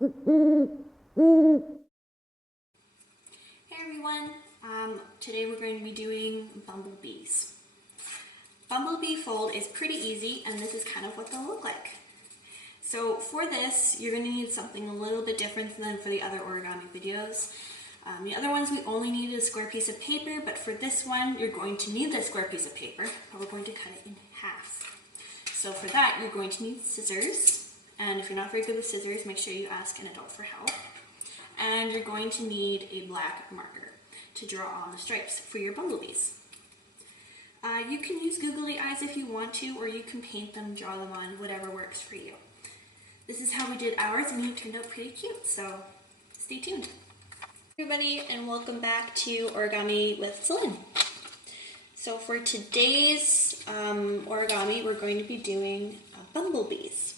Hey everyone, today we're going to be doing bumblebees. Bumblebee fold is pretty easy, and this is kind of what they'll look like. So for this, you're going to need something a little bit different than for the other origami videos. The other ones we only needed a square piece of paper, but for this one you're going to need the square piece of paper, but we're going to cut it in half. So for that you're going to need scissors, and if you're not very good with scissors, make sure you ask an adult for help. And you're going to need a black marker to draw on the stripes for your bumblebees. You can use googly eyes if you want to, or you can paint them, draw them on, whatever works for you. This is how we did ours, and it turned out pretty cute, so stay tuned. Hey everybody, and welcome back to Origami with Celine. So for today's origami, we're going to be doing bumblebees.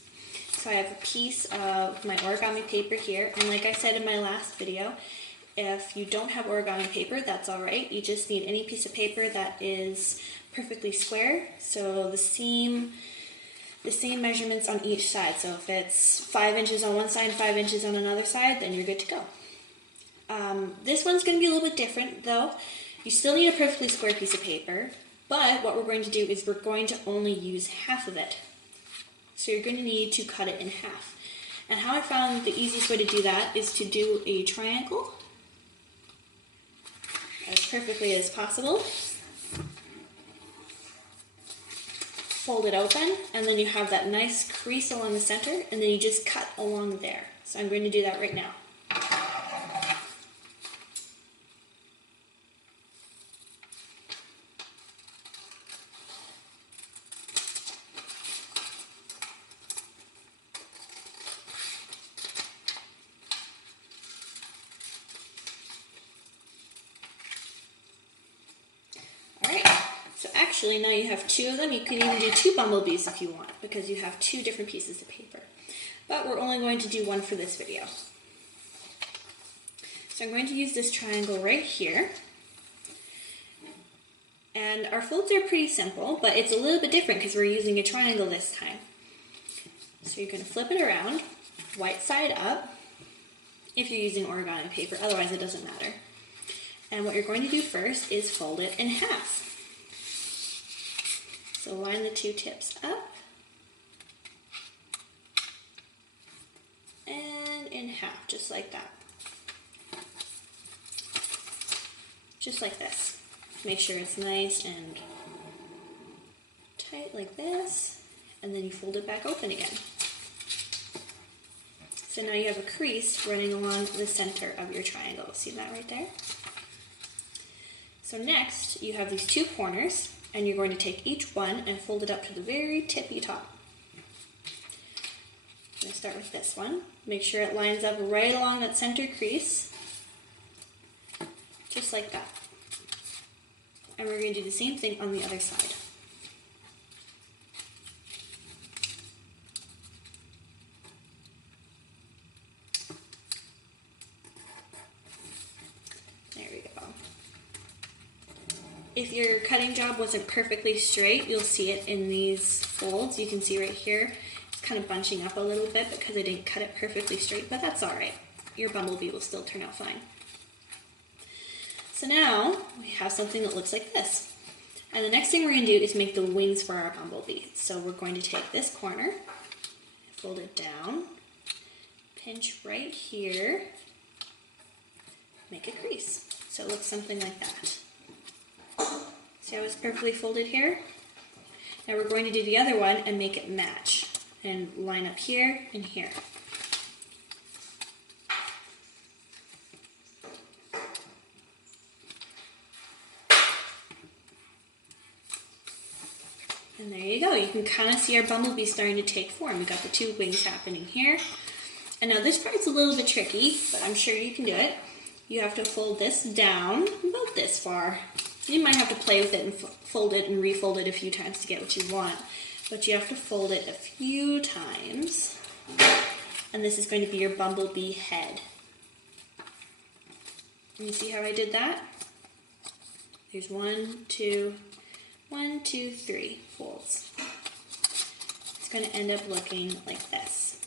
So I have a piece of my origami paper here, and like I said in my last video, if you don't have origami paper, that's alright. You just need any piece of paper that is perfectly square, so the same measurements on each side. So if it's 5 inches on one side and 5 inches on another side, then you're good to go. This one's going to be a little bit different though. You still need a perfectly square piece of paper, but what we're going to do is we're going to only use half of it. So you're going to need to cut it in half. And how I found the easiest way to do that is to do a triangle as perfectly as possible. Fold it open, and then you have that nice crease along the center, and then you just cut along there. So I'm going to do that right now. So actually now you have two of them. You can even do two bumblebees if you want, because you have two different pieces of paper. But we're only going to do one for this video. So I'm going to use this triangle right here. And our folds are pretty simple, but it's a little bit different because we're using a triangle this time. So you're going to flip it around, white side up, if you're using origami paper, otherwise it doesn't matter. And what you're going to do first is fold it in half. So line the two tips up and in half, just like that. Just like this. Make sure it's nice and tight like this, and then you fold it back open again. So now you have a crease running along the center of your triangle. See that right there? So next, you have these two corners, and you're going to take each one and fold it up to the very tippy top. I'm going to start with this one. Make sure it lines up right along that center crease, just like that. And we're going to do the same thing on the other side. There we go. If your cutting job wasn't perfectly straight, you'll see it in these folds. You can see right here, it's kind of bunching up a little bit because I didn't cut it perfectly straight, but that's all right. Your bumblebee will still turn out fine. So now we have something that looks like this. And the next thing we're going to do is make the wings for our bumblebee. So we're going to take this corner, fold it down, pinch right here, make a crease. So it looks something like that. See how it's perfectly folded here? Now we're going to do the other one and make it match and line up here and here. And there you go. You can kind of see our bumblebee starting to take form. We've got the two wings happening here. And now this part's a little bit tricky, but I'm sure you can do it. You have to fold this down about this far. You might have to play with it and fold it and refold it a few times to get what you want, but you have to fold it a few times. And this is going to be your bumblebee head. And you see how I did that? There's 1, 2, 3 folds. It's going to end up looking like this.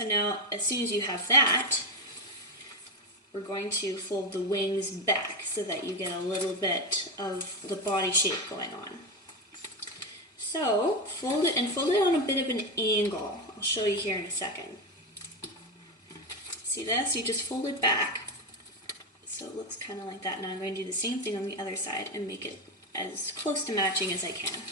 So now, as soon as you have that, we're going to fold the wings back so that you get a little bit of the body shape going on. So, fold it on a bit of an angle. I'll show you here in a second. See this? You just fold it back so it looks kind of like that. Now I'm going to do the same thing on the other side and make it as close to matching as I can.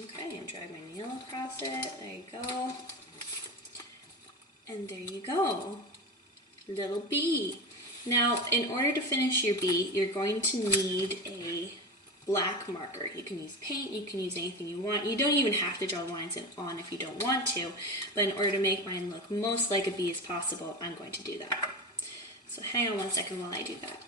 Okay, and drag my nail across it. There you go. And there you go. Little bee. Now, in order to finish your bee, you're going to need a black marker. You can use paint, you can use anything you want. You don't even have to draw lines on if you don't want to, but in order to make mine look most like a bee as possible, I'm going to do that. So hang on one second while I do that.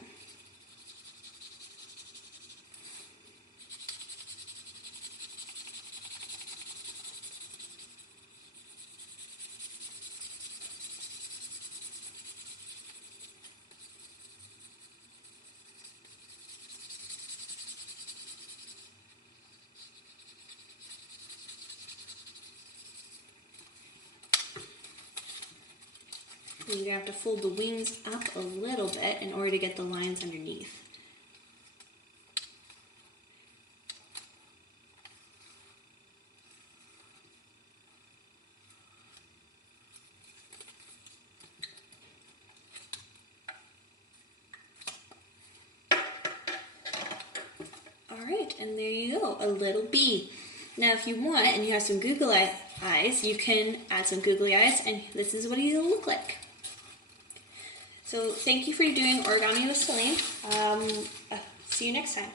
You're going to have to fold the wings up a little bit in order to get the lines underneath. Alright, and there you go, a little bee. Now if you want, and you have some googly eyes, you can add some googly eyes, and this is what he'll look like. So thank you for doing Origami with Celine. See you next time.